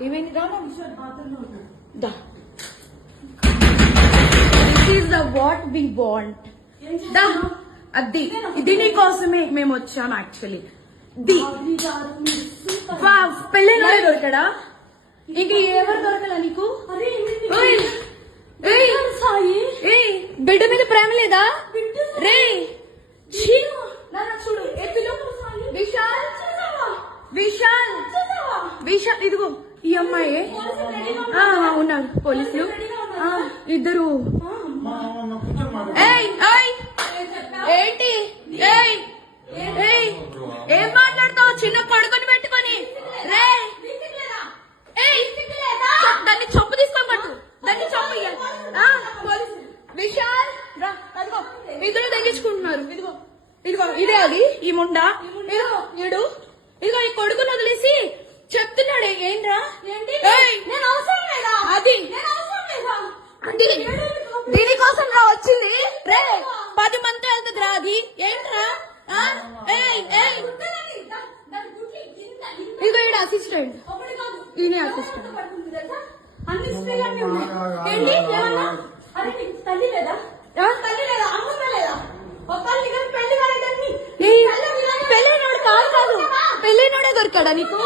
ఏమైంది రా దా this is the what we want దా అది ఇది నీ కోసమే మేము వచ్చాం యాక్చువల్లీ పెళ్ళైన దొరకడా ఇంక ఎవరు దొరకలా నీకు బిడ్డ మీద ప్రేమ లేదా రే చూడు విశాల్ విశాల్ విశాల్ ఇదిగో ఈ అమ్మాయి ఉన్నారు పోలీసులు ఇద్దరు ఏంటి ఏం మాట్లాడతావు చిన్న కొడుకుని పెట్టుకొని రే దాన్ని చొప్పు తీసుకొని పట్టు దాన్ని చొప్పు విశాల్ రా అదిగో ఇద్దరు తగ్గించుకుంటున్నారు ఇదిగో ఇదిగో ఇదే అది ఈ ముండా ఇదిగో ఈడు ఇదిగో ఈ కొడుకుని వదిలేసి చెప్తున్నాడు ఏంట్రా అది దీనికోసం రా వచ్చింది రే 10 మంది వెళ్తుంది రా అది ఏంట్రా ఇదిగో ఈడ అసిస్టెంట్ ఈయన అసిస్టెంట్ పెళ్ళైనోడు కాదు పెళ్ళైనోడే దొరికాడా నీకు